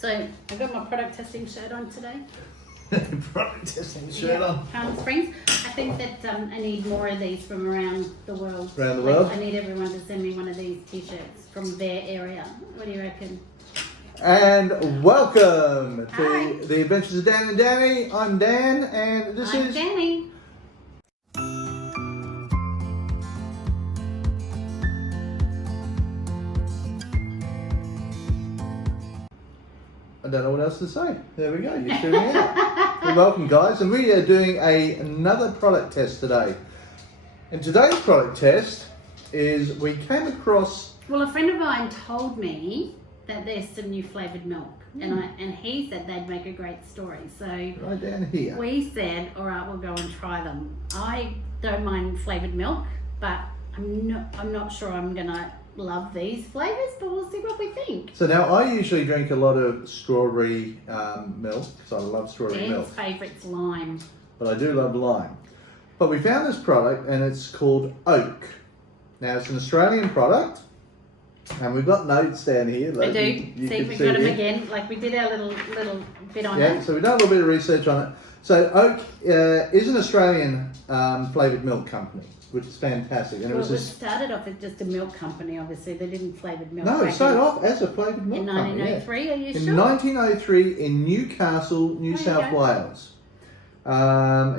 So I've got my product testing shirt on today. Product testing shirt on. Palm Springs. I think that I need more of these from around the world. Around the world? I need everyone to send me one of these t-shirts from their area. What do you reckon? And welcome Hi. to the Adventures of Dan and Dannii. I'm Dan, and this I'm is Dannii. I don't know what else to say. There we go. You're tuning in. Well, welcome, guys, and we are doing another product test today. And today's product test is we came across. Well, a friend of mine told me that there's some new flavoured milk, and he said they'd make a great story. So Right down here. we said, all right, we'll go and try them. I don't mind flavoured milk, but I'm not sure I'm gonna love these flavours, but we'll see what we think. So now I usually drink a lot of strawberry milk, because I love strawberry Dan's milk. favourite's lime. But I do love lime. But we found this product and it's called Oak. Now it's an Australian product, and we've got notes down here. I Like do. you See, can we've got them here. again. Like we did our little bit on Yeah, it. so we've done a little bit of research on it. So Oak is an Australian flavoured milk company, which is fantastic. And Well, it was it started off as just a milk company, obviously. They didn't flavoured milk. no, it back started off as a flavoured milk in company. 1903, are you In sure? 1903 in Newcastle, New There you South go. Wales.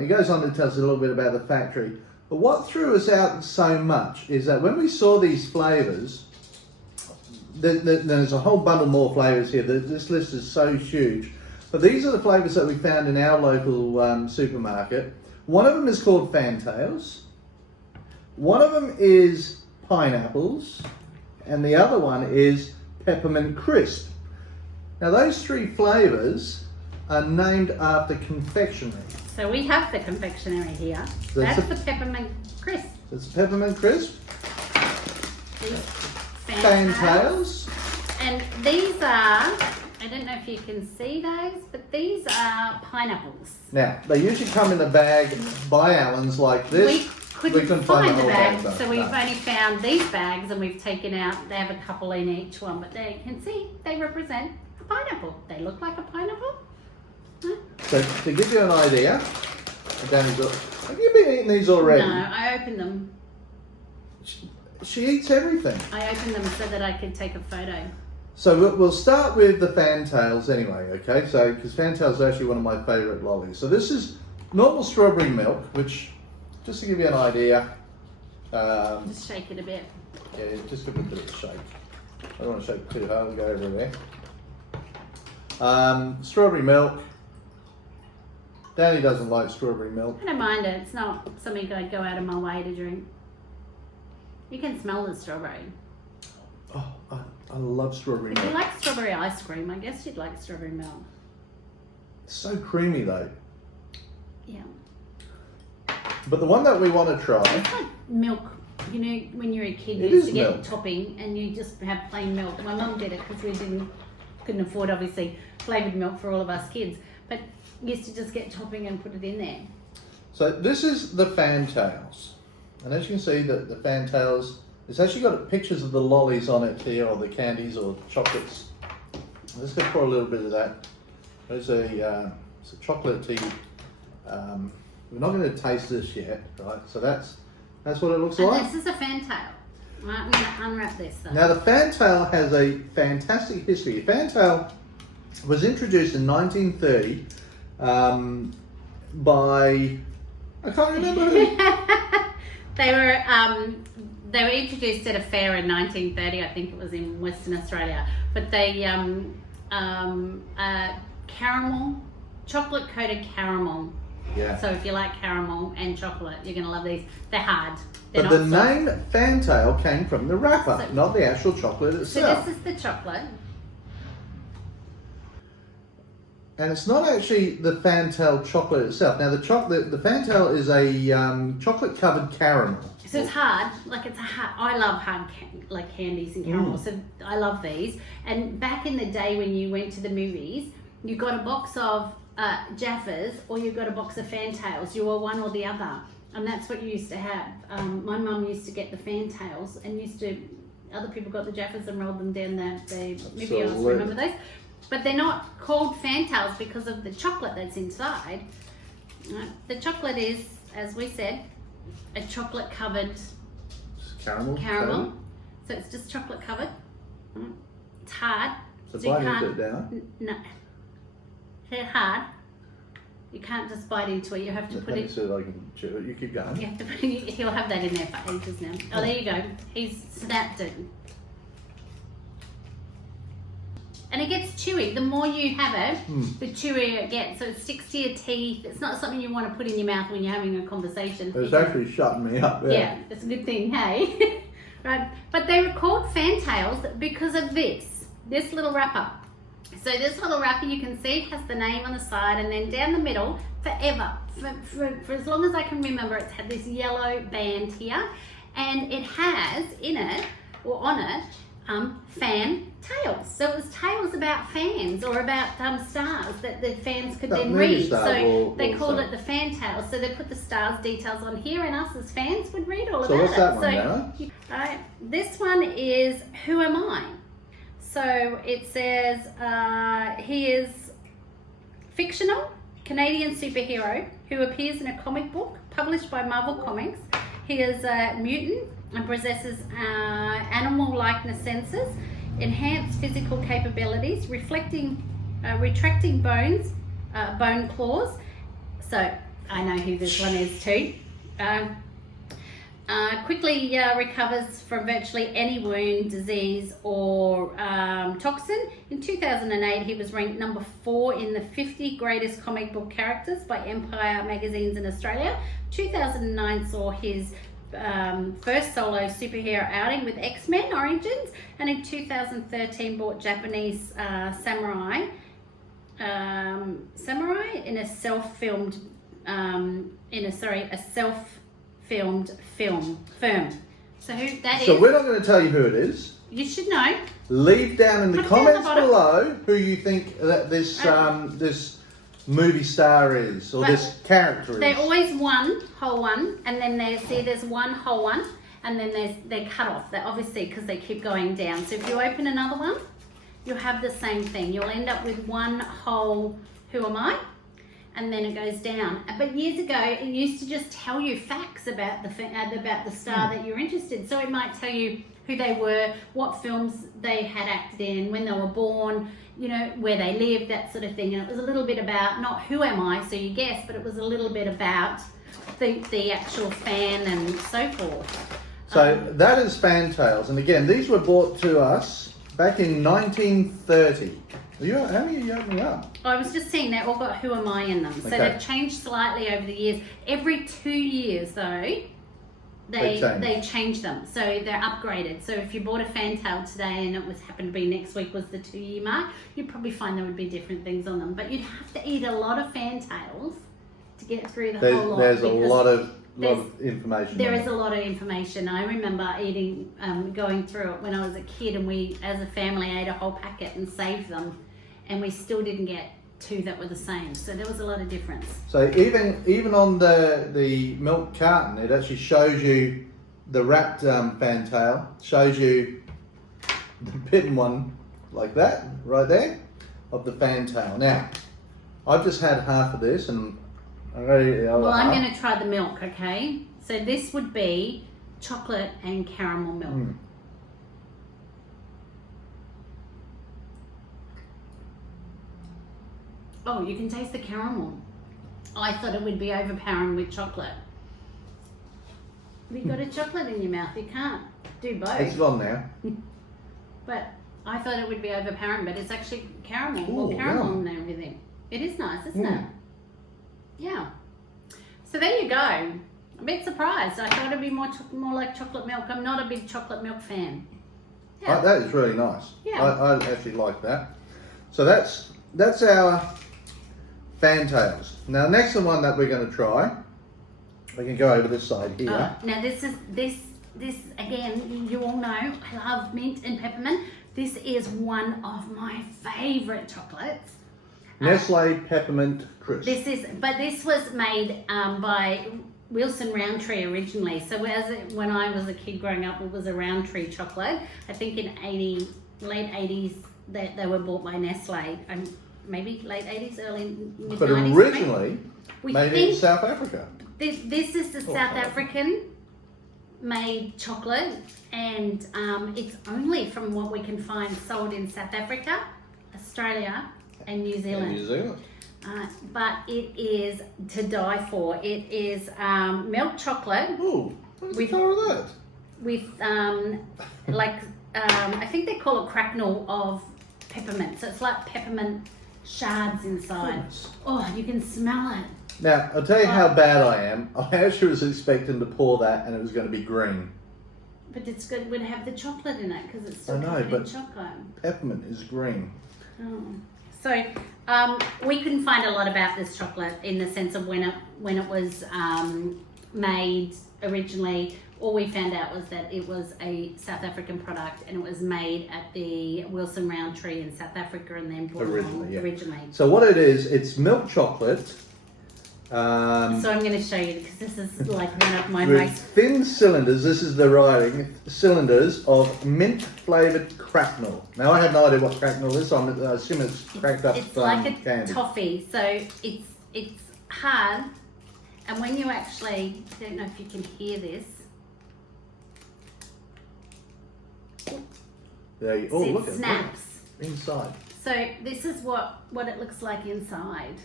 It goes on to tell us a little bit about the factory. But what threw us out so much is that when we saw these flavours, there's a whole bundle more flavours here. This list is so huge. But these are the flavours that we found in our local supermarket. One of them is called Fantails. One of them is pineapples. And the other one is peppermint crisp. Now those three flavours are named after confectionery. So we have the confectionery here. That's That's the peppermint crisp. It's peppermint crisp, These Fantails. And these are, I don't know if you can see those, but these are pineapples. Now, they usually come in a bag by Allen's like this. We couldn't couldn't find find the the whole bag, bag, so no, we've no. only found these bags, and we've taken out, they have a couple in each one, but they can see, they represent a pineapple. They look like a pineapple. Huh? So, to give you an idea, have you been eating these already? No, I opened them. She eats everything. I opened them so that I could take a photo. So we'll start with the Fantails anyway, okay? So, because Fantails are actually one of my favourite lollies. So this is normal strawberry milk, which, just to give you an idea, Just shake it a bit. yeah, just give it a bit of a shake. I don't want to shake too hard, it'll go everywhere. Strawberry milk. Dannii doesn't like strawberry milk. I don't mind it. It's not something I'd go out of my way to drink. You can smell the strawberry. Oh, I love strawberry If you milk. like strawberry ice cream, I guess you'd like strawberry milk. It's so creamy though. Yeah. But the one that we want to try, It's like milk. You know, when you're a kid, you It used is to get milk. topping and you just have plain milk. My mum did it because we couldn't afford, obviously, flavoured milk for all of us kids. But used to just get topping and put it in there. so this is the Fantails. And as you can see, the Fantails, it's actually got pictures of the lollies on it here, or the candies or chocolates. I'm just going to pour a little bit of that. There's it's a chocolatey, we're not going to taste this yet, right? So that's what it looks And like. this is a Fantail. Right, we're going to unwrap this though. Now the Fantail has a fantastic history. The Fantail was introduced in 1930 by, I can't remember who. They were introduced at a fair in 1930. I think it was in Western Australia. But they caramel, chocolate coated caramel. Yeah. So if you like caramel and chocolate, you're gonna love these. They're hard. They're But not the soft. name Fantail came from the wrapper, So- not the actual chocolate So itself. this is the chocolate. And it's not actually the Fantail chocolate itself. Now the Fantail is a chocolate covered caramel. So it's hard, like it's a hard, I love hard like candies and caramel, so I love these. And back in the day when you went to the movies, you got a box of Jaffas or you got a box of Fantails. You were one or the other. And that's what you used to have. My mum used to get the Fantails and other people got the Jaffas and rolled them down the movie aisles. Absolutely. Remember those? but they're not called Fantails because of the chocolate that's inside. Right? The chocolate is, as we said, a chocolate covered caramel. So it's just chocolate covered. It's hard. So you bite can't, into it down. No. It's hard. You can't just bite into it. You have to put it. So I can chew it. You keep going. You have to put. He'll have that in there for ages now. Oh, there you go. He's snapped it. And it gets chewy. The more you have it, the chewier it gets. So it sticks to your teeth. It's not something you want to put in your mouth when you're having a conversation. It's actually shutting me up. Yeah, it's a good thing, hey? Right. But they were called Fantails because of this little wrapper. So this little wrapper, you can see, has the name on the side, and then down the middle, forever, for as long as I can remember, it's had this yellow band here, and it has in it, or on it, fan tails. So it was tales about fans or about stars that the fans could then read. So they called it the Fantails. So they put the stars details on here, and us as fans would read all about it. So what's that one, Dannii? Right, this one is Who Am I? So it says he is fictional Canadian superhero who appears in a comic book published by Marvel Comics. He is a mutant and possesses animal-likeness senses, enhanced physical capabilities, retracting bones, bone claws. So I know who this one is too. Quickly recovers from virtually any wound, disease, or toxin. In 2008, he was ranked number 4 in the 50 greatest comic book characters by Empire magazines in Australia. 2009 saw his first solo superhero outing with X-Men Origins, and in 2013 bought Japanese samurai in a self-filmed film. So who that is? So we're not going to tell you who it is. You should know. Leave down in the Put it down comments the bottom. below who you think that this this movie star is, or But this character is. They're always one whole one, and then there's one whole one, and then they're cut off. They're obviously because they keep going down. So if you open another one, you'll have the same thing. You'll end up with one whole Who Am I? And then it goes down. But years ago, it used to just tell you facts about the star that you're interested in. So it might tell you who they were, what films they had acted in, when they were born, you know, where they lived, that sort of thing. And it was a little bit about, not who am I, so you guess, but it was a little bit about the actual fan and so forth. So that is Fantails. And again, these were brought to us back in 1930. How many are you opening up? I was just saying they've all got Who Am I in them. So they've changed slightly over the years. Every 2 years though, they change them. So they're upgraded. So if you bought a Fantail today and it happened to be next week was the 2-year mark, you'd probably find there would be different things on them. But you'd have to eat a lot of Fantails to get through the whole lot. There's a lot of information. There is a lot of information. I remember eating, going through it when I was a kid, and we as a family ate a whole packet and saved them. And we still didn't get 2 that were the same. So there was a lot of difference. So even on the milk carton, it actually shows you the wrapped Fantail, shows you the bitten one like that, right there, of the Fantail. Now, I've just had half of this and I'm ready to eat the other half. I'm going to try the milk, okay? So this would be chocolate and caramel milk. Oh, you can taste the caramel. I thought it would be overpowering with chocolate. You've got a chocolate in your mouth. You can't do both. It's gone now. But I thought it would be overpowering, but it's actually caramel. Ooh, Well, caramel yeah. and everything. It is nice, isn't it? Yeah. So there you go. A bit surprised. I thought it'd be more like chocolate milk. I'm not a big chocolate milk fan. Yeah. That is really nice. Yeah. I actually like that. So that's our Fantails. Now, next one that we're going to try, we can go over this side here. Now this again, you all know, I love mint and peppermint. This is one of my favourite chocolates. Nestle Peppermint Crisp. This was made by Wilson Roundtree originally. So when I was a kid growing up, it was a Roundtree chocolate. I think in late 80s, they were bought by Nestle, and maybe late 80s, early mid 90s. But originally we made think in South Africa. this is the South African made chocolate, and it's only, from what we can find, sold in South Africa, Australia, and New Zealand. And New Zealand. But it is to die for. It is milk chocolate. Ooh, what's the colour of that? With I think they call it cracknel of peppermint. So it's like peppermint shards inside. Goodness. Oh, you can smell it. Now, I'll tell you how bad I am. I actually was expecting to pour that and it was going to be green. But it's good. We'd have the chocolate in it because it's still I know, covered in but chocolate. peppermint is green. Oh. So we couldn't find a lot about this chocolate in the sense of when it was made originally. All we found out was that it was a South African product and it was made at the Wilson Roundtree in South Africa and then brought originally. So what it is, it's milk chocolate. So I'm going to show you because this is like one of my with most... thin cylinders, this is the writing, cylinders of mint flavoured cracknel. Now I have no idea what cracknel is, so I assume it's cracked up It's like a candy. toffee, so it's hard, and when you actually, I don't know if you can hear this. There you, oh, look at snaps. that. Inside. So this is what it looks like inside.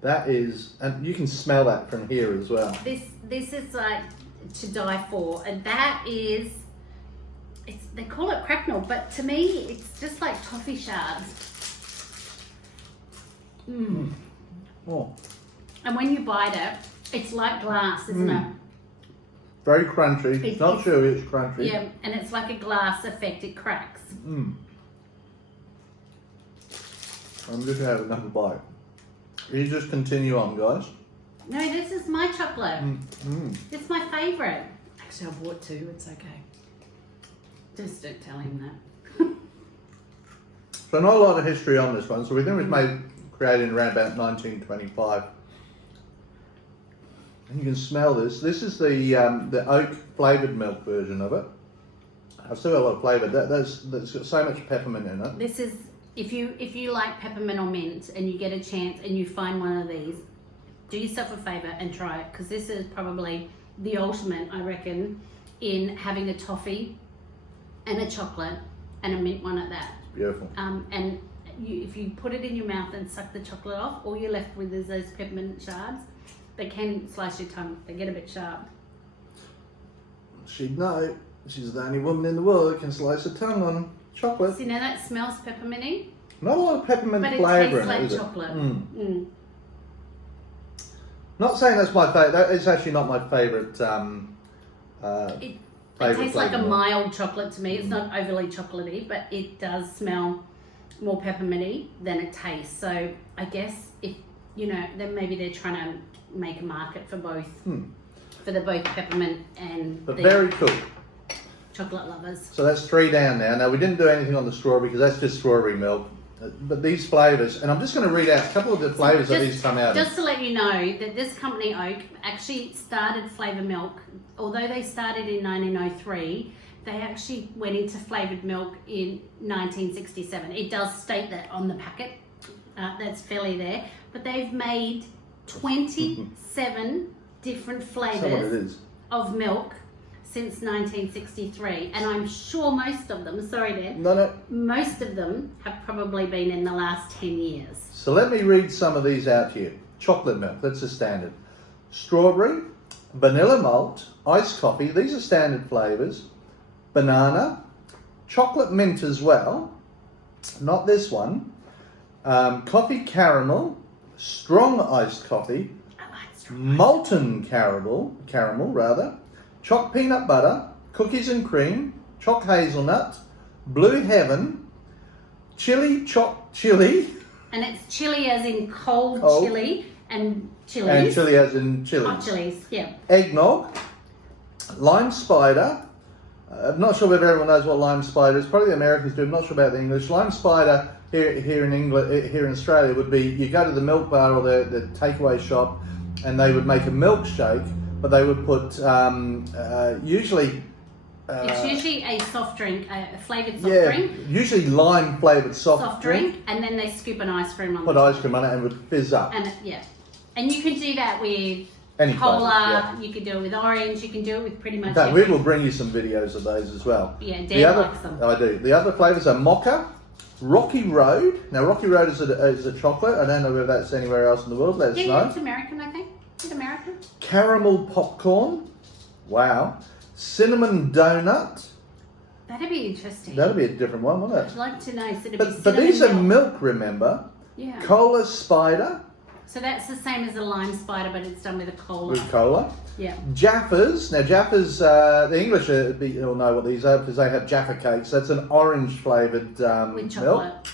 That is, and you can smell that from here as well. This is like to die for, and that is, they call it cracknel, but to me it's just like toffee shards. Mm. Oh. And when you bite it, it's like glass, isn't it? Very crunchy. Not chewy, it's crunchy. Yeah, and it's like a glass effect, it cracks. Mm. I'm just gonna have another bite. You just continue on, guys. No, this is my chocolate. Mm. It's my favourite. Actually, I bought two, it's okay. Just don't tell him that. So not a lot of history on this one. So we think it was created around about 1925. And you can smell this. This is the oak flavoured milk version of it. I've still got a lot of flavour. That's got so much peppermint in it. This is, if you like peppermint or mint and you get a chance and you find one of these, do yourself a favour and try it, because this is probably the ultimate, I reckon, in having a toffee and a chocolate and a mint one at that. Beautiful. And if you put it in your mouth and suck the chocolate off, all you're left with is those peppermint shards. They can slice your tongue. They get a bit sharp. She'd know. She's the only woman in the world that can slice her tongue on chocolate. See, now that smells pepperminty. Not a lot of peppermint But it flavour tastes in it, like is chocolate. it? Mm. Not saying that's my favourite. It's actually not my favourite. It tastes like a mild chocolate to me. It's not overly chocolatey, but it does smell more pepperminty than it tastes. So I guess if then maybe they're trying to make a market for both, for the both peppermint and But the very cool. chocolate lovers. So that's 3 down now. Now we didn't do anything on the strawberry because that's just strawberry milk. But these flavours, and I'm just going to read out a couple of the flavours that these come out Just to let you know that this company, Oak, actually started Flavoured Milk. Although they started in 1903, they actually went into flavoured milk in 1967. It does state that on the packet. That's fairly there. But they've made 27 different flavours of milk since 1963, and I'm sure most of them, sorry Dan, most of them have probably been in the last 10 years. So let me read some of these out to you. Chocolate milk, that's a standard. Strawberry, vanilla malt, iced coffee, these are standard flavours. Banana, chocolate mint as well, not this one. Coffee caramel, strong iced coffee, molten caramel rather. Choc peanut butter, cookies and cream, choc hazelnut, blue heaven, chili choc chili. And it's chili as in cold chili and chilies. And chili as in chilies. Hot chilies, yeah. Eggnog, lime spider. I'm not sure if everyone knows what lime spider is. Probably the Americans do. I'm not sure about the English. Lime spider here in England, here in Australia, would be you go to the milk bar or the takeaway shop, and they would make a milkshake. But they would put usually It's usually a soft drink, a flavoured soft drink. Usually lime flavoured soft drink. And then they scoop an ice cream on Put ice cream on it and it would fizz up. And and you can do that with any cola. You can do it with orange. You can do it with pretty much. In fact, we will bring you some videos of those as well. Yeah, Dan likes them. I do. The other flavours are mocha, Rocky Road. Now, Rocky Road is a chocolate. I don't know whether that's anywhere else in the world. Let us know. Yeah, it's American, I think. Is it American? Caramel popcorn. Wow. Cinnamon donut. That'd be interesting. That'd be a different one, wouldn't it? I'd like to know. So But these are milk, remember? Yeah. Cola spider. So that's the same as a lime spider, but it's done with a cola. With cola. Yeah. Jaffas. Now, Jaffas, the English will know what these are because they have Jaffa cakes. That's an orange flavoured with chocolate. milk.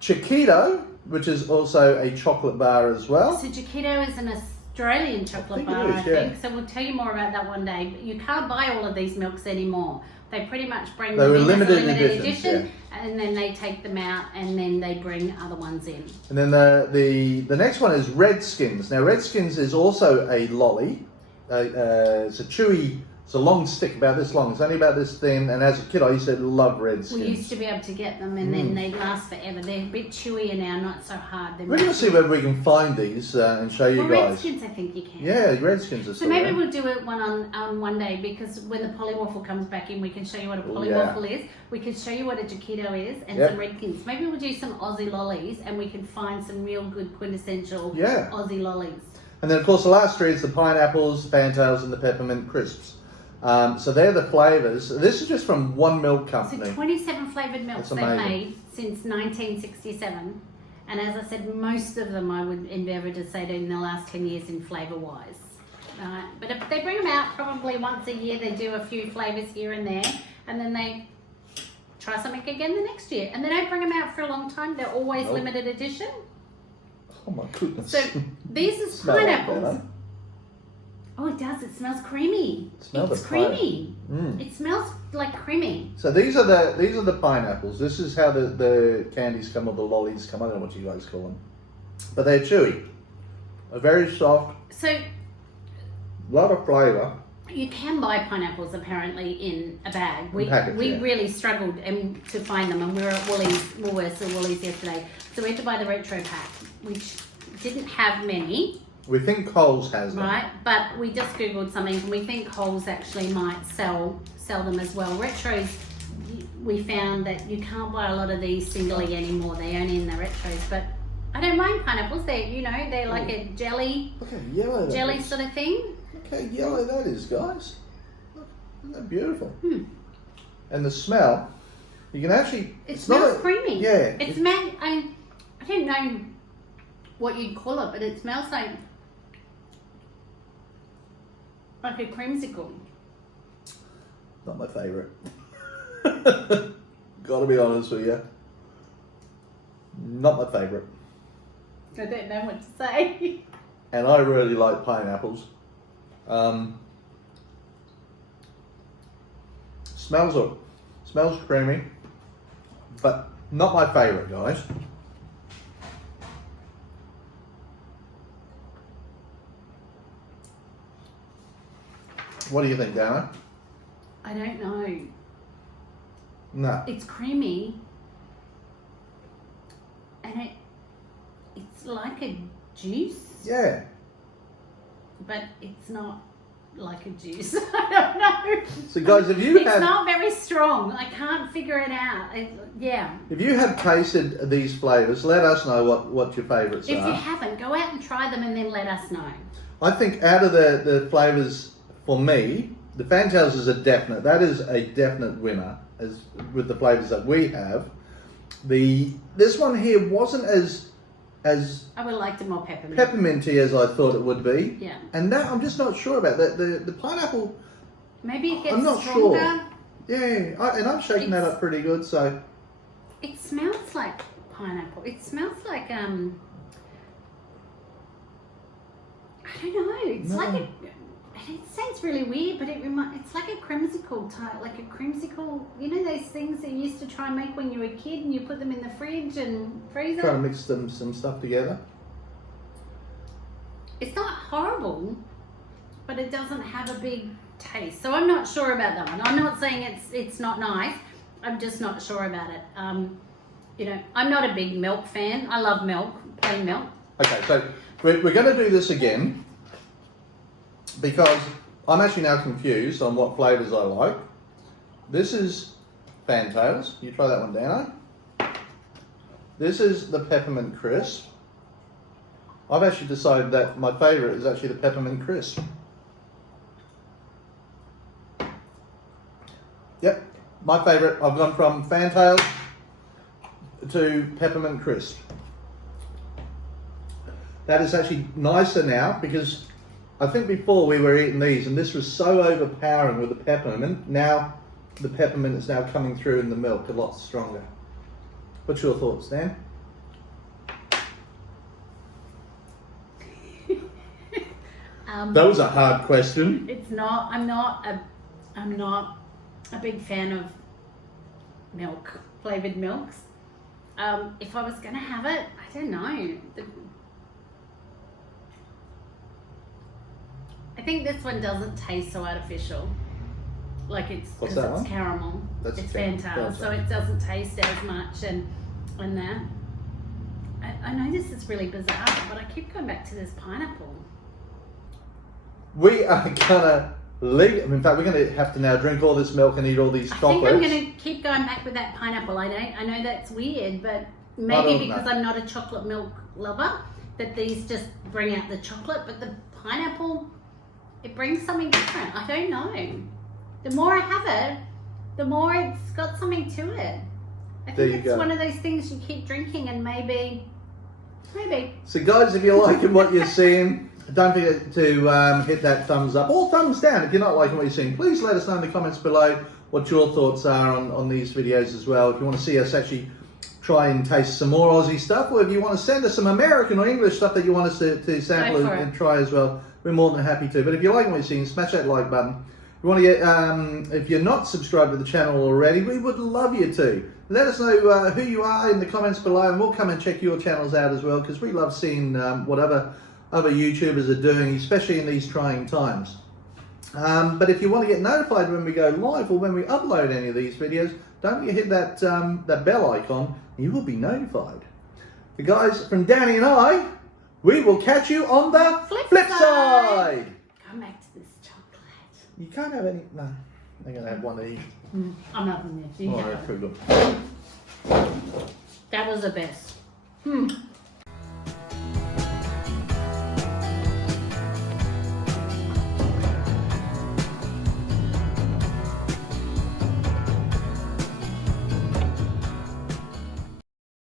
Chiquito, which is also a chocolate bar as well. So Chiquito is an Australian chocolate bar, I think. So we'll tell you more about that one day. But you can't buy all of these milks anymore. They pretty much bring them in as a limited edition, and then they take them out, and then they bring other ones in. And then the next one is Redskins. Now Redskins is also a lolly. It's a chewy. It's a long stick about this long. It's only about this thin. And as a kid, I used to love Redskins. We used to be able to get them, and then they last forever. They're a bit chewier now, not so hard. We're going to see whether we can find these and show you guys. Redskins, I think you can. Yeah, Redskins are so maybe we'll do it one day, because when the polywaffle comes back in, we can show you what a polywaffle is. We can show you what a Chiquito is, and some Redskins. Maybe we'll do some Aussie lollies, and we can find some real good quintessential Aussie lollies. And then, of course, the last three is the pineapples, Fantails, and the peppermint crisps. So they're the flavours. This is just from one milk company. So 27 flavoured milks they've made since 1967. And as I said, most of them I would endeavour to say in the last 10 years in flavour-wise. But if they bring them out probably once a year, they do a few flavours here and there, and then they try something again the next year. And they don't bring them out for a long time. They're always limited edition. Oh my goodness. So these are pineapples. Oh, it does. It smells creamy. It's creamy. It smells like creamy. So these are the pineapples. This is how the candies come, or the lollies come. I don't know what you guys call them, but they're chewy. They're very soft. So a lot of flavour. You can buy pineapples apparently in a bag. We really struggled to find them, and we were at Woolworths or Woolies yesterday. So we had to buy the retro pack, which didn't have many. We think Coles has them. Right, but we just Googled something, and we think Coles actually might sell them as well. Retros, we found that you can't buy a lot of these singly anymore. They're only in the retros, but I don't mind pineapples. They're like a jelly. Look how yellow that jelly is. Sort of thing. Look how yellow that is, guys. Look, isn't that beautiful? And the smell, you can actually... It smells creamy. Yeah. I don't know what you'd call it, but it smells like a creamsicle. Not my favourite. Gotta be honest with you. Not my favourite. I don't know what to say. And I really like pineapples. Smells creamy, but not my favourite, guys. What do you think, Dannii? I don't know. No. It's creamy, and it's like a juice. Yeah. But it's not like a juice. I don't know. So guys, it's not very strong. I can't figure it out. If you have tasted these flavours, let us know what your favourites are. If you haven't, go out and try them and then let us know. I think out of the flavours, for me, the Fantails is a definite winner, as with the flavours that we have. This one here wasn't as I would like it more pepperminty as I thought it would be. Yeah. And that I'm just not sure about. The pineapple, maybe it gets I'm not stronger. Sure. Yeah, and I'm shaking that up pretty good. So it smells like pineapple. It smells like I don't know. It's like it sounds really weird, but it's like a creamsicle type, like a creamsicle. You know those things that you used to try and make when you were a kid, and you put them in the fridge and freezer. Try to mix some stuff together. It's not horrible, but it doesn't have a big taste. So I'm not sure about that one. I'm not saying it's not nice. I'm just not sure about it. You know, I'm not a big milk fan. I love milk, plain milk. Okay, so we're going to do this again because I'm actually now confused on what flavours I like. This is Fantails. You try that one, Dannii. This is the peppermint crisp. I've actually decided that my favourite is actually the peppermint crisp. Yep, my favourite. I've gone from Fantails to peppermint crisp. That is actually nicer now because I think before we were eating these and this was so overpowering with the peppermint. Now the peppermint is now coming through in the milk a lot stronger. What's your thoughts, Dan? That was a hard question. It's not. I'm not a big fan of milk, flavoured milks. If I was going to have it, I don't know. I think this one doesn't taste so artificial. Like it's What's because that it's one? caramel. That's it's caramel. Fantails, so it doesn't taste as much and that. I know this is really bizarre, but I keep going back to this pineapple. We are gonna leave. In fact, we're gonna have to now drink all this milk and eat all these chocolates. I think I'm gonna keep going back with that pineapple. I know that's weird, but maybe because I'm not a chocolate milk lover, that these just bring out the chocolate. But the pineapple, it brings something different. I don't know. The more I have it, the more it's got something to it. I think it's one of those things you keep drinking and maybe. So guys, if you're liking what you're seeing, don't forget to hit that thumbs up or thumbs down. If you're not liking what you're seeing, please let us know in the comments below what your thoughts are on these videos as well. If you want to see us actually try and taste some more Aussie stuff, or if you want to send us some American or English stuff that you want us to sample and try as well, we're more than happy to. But if you're liking what you're seeing, smash that like button. If you want to get, if you're not subscribed to the channel already, we would love you to. Let us know who you are in the comments below, and we'll come and check your channels out as well, because we love seeing whatever other YouTubers are doing, especially in these trying times. But if you want to get notified when we go live or when we upload any of these videos, don't forget to hit that bell icon, and you will be notified. The guys from Dannii and I, we will catch you on the flip side. Come back to this chocolate. You can't have any. No, I'm gonna have one of each. I'm having this. You have it. Pretty good. That was the best.